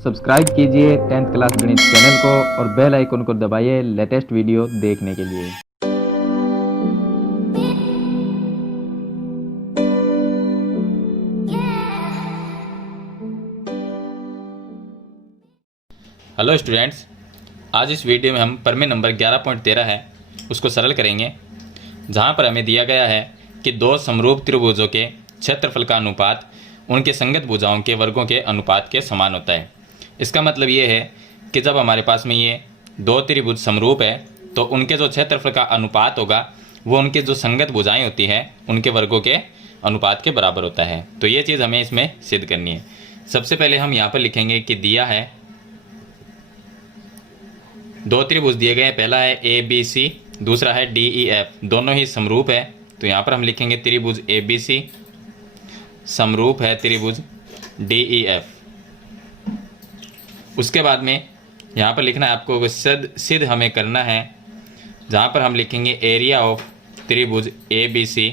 Subscribe कीजिए 10th class गणित channel को और बेल आइकन को दबाइए लेटेस्ट वीडियो देखने के लिए। हेलो स्टूडेंट्स, आज इस वीडियो में हम प्रमेय नंबर 11.13 है उसको सरल करेंगे, जहाँ पर हमें दिया गया है कि दो समरूप त्रिभुजों के क्षेत्रफल का अनुपात उनके संगत भुजाओं के वर्गों के अनुपात के समान होता है। इसका मतलब ये है कि जब हमारे पास में ये दो त्रिभुज समरूप है तो उनके जो क्षेत्रफल का अनुपात होगा वो उनके जो संगत भुजाएं होती हैं उनके वर्गों के अनुपात के बराबर होता है। तो ये चीज़ हमें इसमें सिद्ध करनी है। सबसे पहले हम यहाँ पर लिखेंगे कि दिया है दो त्रिभुज दिए गए हैं, पहला है ए बी सी, दूसरा है डी ई एफ, दोनों ही समरूप है। तो यहाँ पर हम लिखेंगे त्रिभुज ए बी सी समरूप है त्रिभुज डी ई एफ। उसके बाद में यहाँ पर लिखना है आपको सिद्ध हमें करना है, जहाँ पर हम लिखेंगे एरिया ऑफ त्रिभुज ए बी सी,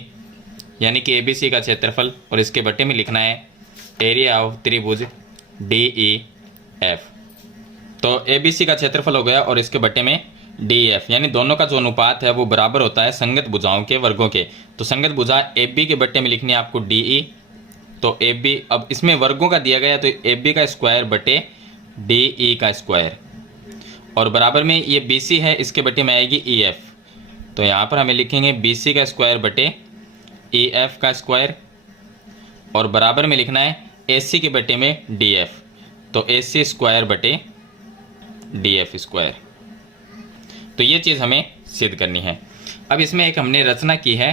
यानी कि ए बी सी का क्षेत्रफल, और इसके बट्टे में लिखना है एरिया ऑफ त्रिभुज डी ई एफ। तो ए बी सी का क्षेत्रफल हो गया और इसके बट्टे में डी एफ, यानी दोनों का जो अनुपात है वो बराबर होता है संगत भुजाओं के वर्गों के। तो संगत भुजा ए बी के बट्टे में लिखनी है आपको डी ई। तो ए बी, अब इसमें वर्गों का दिया गया तो ए बी का स्क्वायर बटे डी ई का स्क्वायर, और बराबर में ये बी सी है, इसके बट्टे में आएगी ई एफ। तो यहाँ पर हमें लिखेंगे बी सी का स्क्वायर बटे ई एफ का स्क्वायर, और बराबर में लिखना है ए सी के बट्टे में डी एफ। तो ए सी स्क्वायर बटे डी एफ स्क्वायर। तो ये चीज़ हमें सिद्ध करनी है। अब इसमें एक हमने रचना की है।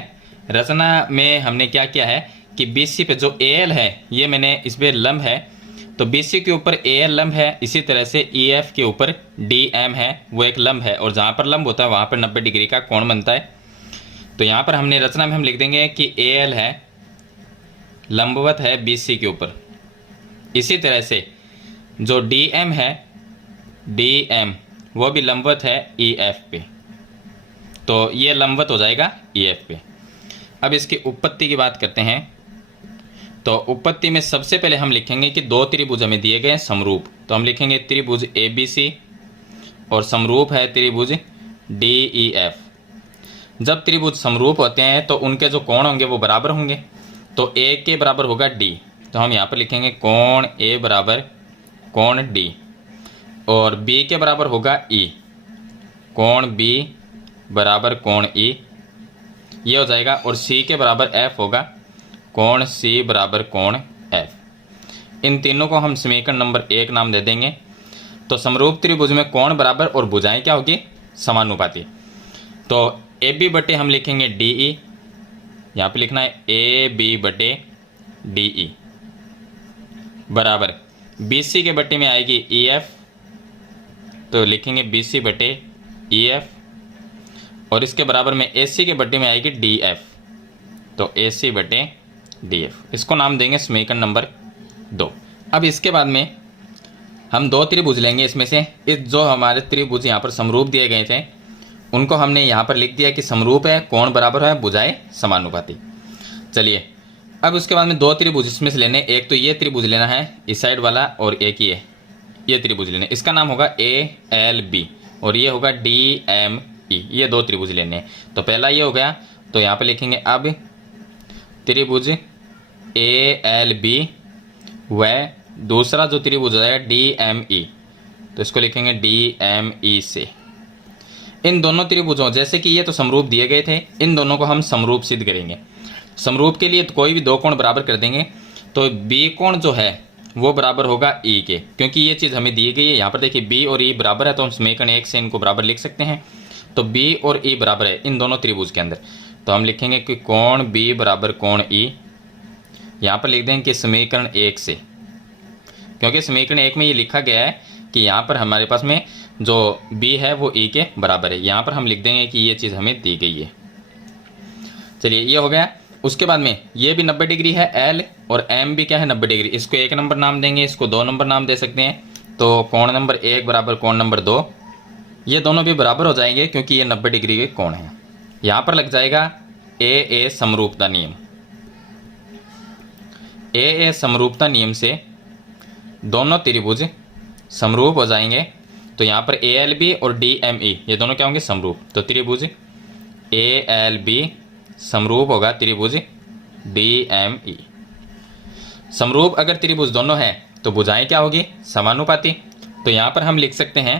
रचना में हमने क्या किया है कि बी सी पे जो ए एल है ये मैंने इस पर लंब है, तो बी सी के ऊपर ए एल लंब है, इसी तरह से ई एफ के ऊपर डी एम है, वो एक लंब है, और जहाँ पर लंब होता है वहाँ पर 90 डिग्री का कोण बनता है। तो यहाँ पर हमने रचना में हम लिख देंगे कि ए एल है लंबवत है बी सी के ऊपर, इसी तरह से जो डी एम है डी एम वो भी लंबवत है ई एफ पे। तो ये लंबवत हो जाएगा ई एफ पे। अब इसकी उत्पत्ति की बात करते हैं। तो उत्पत्ति में सबसे पहले हम लिखेंगे कि दो त्रिभुज हमें दिए गए हैं समरूप। तो हम लिखेंगे त्रिभुज ए बी सी और समरूप है त्रिभुज डी ई एफ। जब त्रिभुज समरूप होते हैं तो उनके जो कोण होंगे वो बराबर होंगे। तो ए के बराबर होगा डी, तो हम यहाँ पर लिखेंगे कोण ए बराबर कोण डी, और बी के बराबर होगा ई, कोण बी बराबर कोण ई, ये हो जाएगा। और सी के बराबर एफ होगा कोण सी बराबर कोण एफ। इन तीनों को हम समीकरण नंबर 1 नाम दे देंगे। तो समरूप त्रिभुज में कोण बराबर और भुजाएं क्या होगी, समानुपाती। तो ए बी बटे हम लिखेंगे डी ई, यहाँ पे लिखना है ए बी बटे डी ई बराबर बी सी के बटे में आएगी ई एफ, तो लिखेंगे बी सी बटे ई एफ, और इसके बराबर में ए सी के बटे में आएगी डी एफ, तो ए सी बटे डी एफ। इसको नाम देंगे समीकरण नंबर 2। अब इसके बाद में हम दो त्रिभुज लेंगे। इसमें से इस जो हमारे त्रिभुज यहाँ पर समरूप दिए गए थे उनको हमने यहाँ पर लिख दिया कि समरूप है, कोण बराबर है, भुजाएं समानुपाती। चलिए, अब उसके बाद में दो त्रिभुज इसमें से लेने। एक तो ये त्रिभुज लेना है इस साइड वाला, और एक ये त्रिभुज लेने, इसका नाम होगा ए एल बी, और ये होगा डी एम ई। ये दो त्रिभुज लेने हैं। तो पहला ये हो गया, तो यहाँ पे लिखेंगे अब त्रिभुज ए एल बी व दूसरा जो त्रिभुज है डी एम ई, तो इसको लिखेंगे डी एम ई से। इन दोनों त्रिभुजों, जैसे कि ये तो समरूप दिए गए थे, इन दोनों को हम समरूप सिद्ध करेंगे। समरूप के लिए तो कोई भी दो कोण बराबर कर देंगे। तो बी कोण जो है वो बराबर होगा ई के, क्योंकि ये चीज़ हमें दी गई है। यहाँ पर देखिए बी और ई बराबर है, तो हम समीकरण 1 से इनको बराबर लिख सकते हैं। तो बी और ई बराबर है इन दोनों त्रिभुज के अंदर, तो हम लिखेंगे कि कोण बी बराबर कोण ई। यहाँ पर लिख देंगे कि समीकरण 1 से, क्योंकि समीकरण 1 में ये लिखा गया है कि यहाँ पर हमारे पास में जो बी है वो ई के बराबर है। यहाँ पर हम लिख देंगे कि ये चीज़ हमें दी गई है। चलिए, ये हो गया। उसके बाद में ये भी 90 डिग्री है एल, और एम भी क्या है 90 डिग्री। इसको 1 नंबर नाम देंगे, इसको 2 नंबर नाम दे सकते हैं। तो कोण नंबर 1 बराबर कोण नंबर 2, ये दोनों भी बराबर हो जाएंगे क्योंकि ये 90 डिग्री के कोण हैं। यहाँ पर लग जाएगा ए समरूपता नियम। ए समरूपता नियम से दोनों त्रिभुज समरूप हो जाएंगे तो यहाँ पर ALB और DME ये दोनों क्या होंगे, समरूप। तो त्रिभुज ALB समरूप होगा त्रिभुज DME। समरूप अगर त्रिभुज दोनों हैं तो भुजाएं क्या होगी, समानुपाती। तो यहाँ पर हम लिख सकते हैं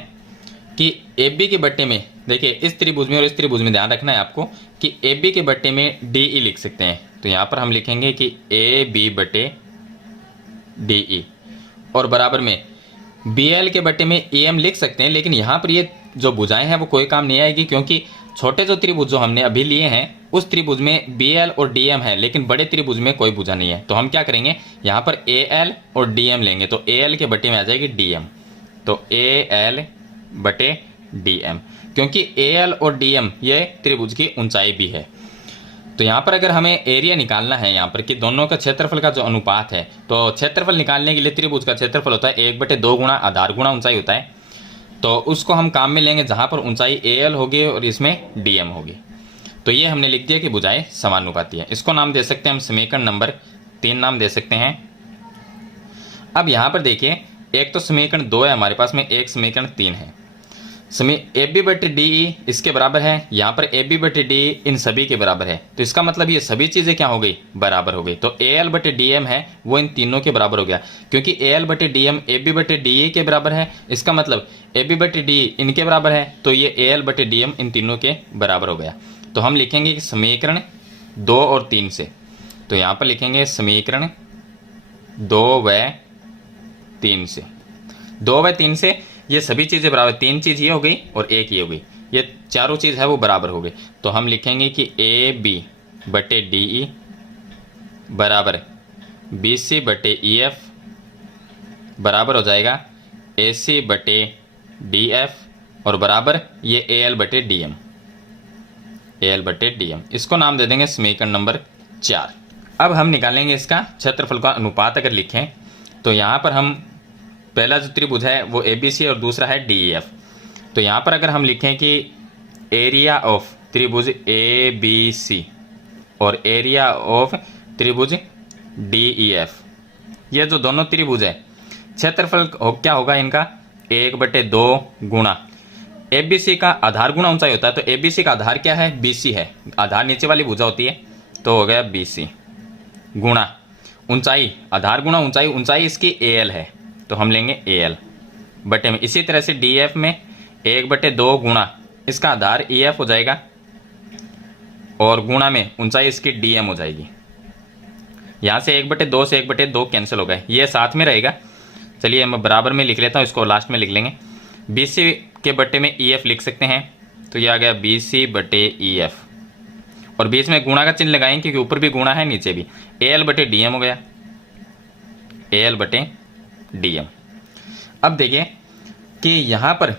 कि AB के बट्टे में, देखिए इस त्रिभुज में और इस त्रिभुज में ध्यान रखना है आपको कि AB के बट्टे में DE लिख सकते हैं। तो यहाँ पर हम लिखेंगे कि AB बटे DE और बराबर में BL के बट्टे में EM लिख सकते हैं। लेकिन यहाँ पर ये जो भुजाएं हैं वो कोई काम नहीं आएगी, क्योंकि छोटे जो त्रिभुज जो हमने अभी लिए हैं उस त्रिभुज में BL और DM है, लेकिन बड़े त्रिभुज में कोई भुजा नहीं है। तो हम क्या करेंगे, यहाँ पर AL और DM लेंगे। तो AL के बट्टे में आ जाएगी DM, तो AL बटे DM, क्योंकि AL और DM ये त्रिभुज की ऊंचाई भी है। तो यहाँ पर अगर हमें एरिया निकालना है यहाँ पर कि दोनों का क्षेत्रफल का जो अनुपात है, तो क्षेत्रफल निकालने के लिए त्रिभुज का क्षेत्रफल होता है 1/2 गुणा आधार गुणा ऊंचाई होता है। तो उसको हम काम में लेंगे जहाँ पर ऊंचाई AL होगी और इसमें DM होगी। तो ये हमने लिख दिया कि भुजाएं समानुपाती है। इसको नाम दे सकते हैं हम समीकरण नंबर 3 नाम दे सकते हैं। अब यहाँ पर देखिए, एक तो समीकरण 2 है हमारे पास में, एक समीकरण 3 है। AB बटे DE इसके बराबर है, यहाँ पर AB बटे DE इन सभी के बराबर है। तो इसका मतलब ये सभी चीज़ें क्या हो गई, बराबर हो गई। तो AL बटे DM है वो इन तीनों के बराबर हो गया, क्योंकि AL बटे DM AB बटे DE के बराबर है। इसका मतलब AB बटे DE इनके बराबर है, तो ये AL बटे DM इन तीनों के बराबर हो गया। तो हम लिखेंगे कि समीकरण 2 और 3 से, तो यहाँ पर लिखेंगे समीकरण 2 व 3 से। 2 व 3 से ये सभी चीज़ें बराबर, 3 चीज़ ये हो गई और 1 ये हो गई, ये चारों चीज़ है वो बराबर हो गई। तो हम लिखेंगे कि AB बटे DE बराबर BC बटे EF बराबर हो जाएगा AC बटे DF और बराबर ये AL बटे DM, AL बटे DM। इसको नाम दे देंगे समीकरण नंबर 4। अब हम निकालेंगे इसका क्षेत्रफल का अनुपात। अगर लिखें तो यहाँ पर हम पहला जो त्रिभुज है वो ABC और दूसरा है DEF। तो यहाँ पर अगर हम लिखें कि एरिया ऑफ त्रिभुज ABC और एरिया ऑफ त्रिभुज DEF, ये जो दोनों त्रिभुज है क्षेत्रफल क्या होगा इनका, 1/2 गुणा ABC का आधार गुणा ऊंचाई होता है। तो ABC का आधार क्या है, BC है, आधार नीचे वाली भुजा होती है, तो हो गया BC गुणा ऊंचाई, आधार गुणा ऊंचाई, ऊंचाई इसकी AL है तो हम लेंगे AL बटे में। इसी तरह से DF में 1/2 गुणा इसका आधार EF हो जाएगा और गुणा में ऊंचाई इसकी DM हो जाएगी। यहाँ से 1/2 से 1/2 कैंसिल हो गए, ये साथ में रहेगा। चलिए मैं बराबर में लिख लेता हूँ, इसको लास्ट में लिख लेंगे। BC के बट्टे में EF लिख सकते हैं, तो ये आ गया BC बटे EF और बीच में गुणा का चिन्ह लगाएंगे क्योंकि ऊपर भी गुणा है नीचे भी। AL बटे DM हो गया, AL बटे DM। अब देखिए कि यहाँ पर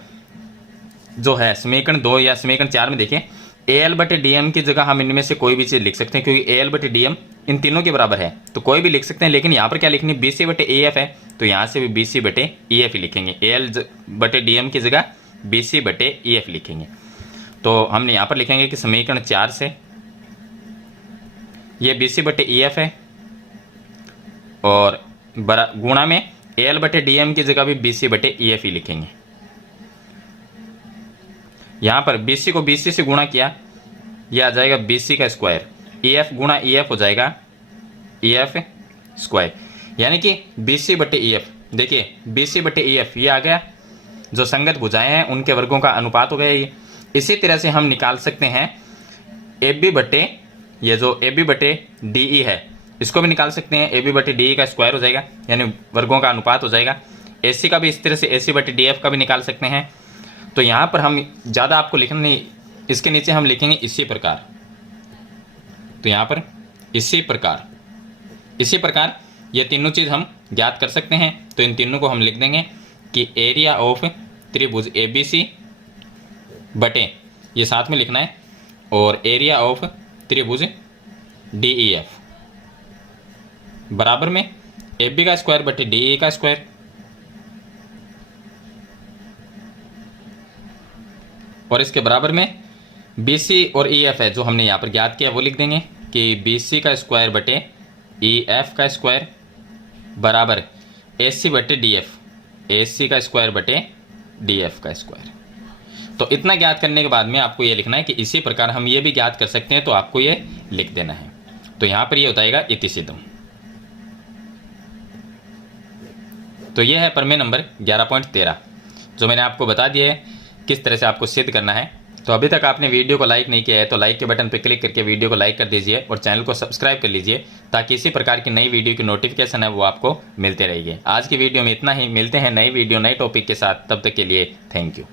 जो है समीकरण 2 या समीकरण 4 में देखिए AL बटे DM की जगह हम इनमें से कोई भी चीज़ लिख सकते हैं, क्योंकि AL बटे DM इन तीनों के बराबर है तो कोई भी लिख सकते हैं। लेकिन यहाँ पर क्या लिखनी, BC बटे EF है, तो यहाँ से भी BC बटे EF ही लिखेंगे। AL बटे DM की जगह BC बटे EF लिखेंगे। तो हमने यहाँ पर लिखेंगे कि समीकरण 4 से ये BC बटे EF है और गुणा में AL बटे DM की जगह भी BC बटे EF ही लिखेंगे। यहाँ पर BC को BC से गुणा किया, यह आ जाएगा BC का स्क्वायर, EF गुणा EF हो जाएगा EF स्क्वायर, यानी कि BC बटे EF। देखिए BC बटे EF ये आ गया, जो संगत भुजाएं हैं उनके वर्गों का अनुपात हो गया ये। इसी तरह से हम निकाल सकते हैं AB बटे, ये जो AB बटे DE है इसको भी निकाल सकते हैं। AB बटे DE का स्क्वायर हो जाएगा, यानी वर्गों का अनुपात हो जाएगा। AC का भी इस तरह से AC बटे DF का भी निकाल सकते हैं। तो यहाँ पर हम ज़्यादा आपको लिखना नहीं, इसके नीचे हम लिखेंगे इसी प्रकार। तो यहाँ पर इसी प्रकार ये तीनों चीज़ हम ज्ञात कर सकते हैं। तो इन तीनों को हम लिख देंगे कि एरिया ऑफ त्रिभुज ABC बटे, ये साथ में लिखना है, और एरिया ऑफ त्रिभुज DEF बराबर में AB का स्क्वायर बटे DE का स्क्वायर। और इसके बराबर में BC और EF है जो हमने यहाँ पर ज्ञात किया वो लिख देंगे कि BC का स्क्वायर बटे EF का स्क्वायर बराबर AC बटे DF। AC का स्क्वायर बटे DF का स्क्वायर। तो इतना ज्ञात करने के बाद में आपको ये लिखना है कि इसी प्रकार हम ये भी ज्ञात कर सकते हैं, तो आपको ये लिख देना है। तो यहाँ पर ये होता है इति सिद्धम। तो ये है प्रमेय नंबर 11.13 जो मैंने आपको बता दिया है किस तरह से आपको सिद्ध करना है। तो अभी तक आपने वीडियो को लाइक नहीं किया है तो लाइक के बटन पर क्लिक करके वीडियो को लाइक कर दीजिए और चैनल को सब्सक्राइब कर लीजिए, ताकि इसी प्रकार की नई वीडियो की नोटिफिकेशन है वो आपको मिलते रहेगी। आज की वीडियो में इतना ही, मिलते हैं नई वीडियो नए टॉपिक के साथ, तब तक के लिए थैंक यू।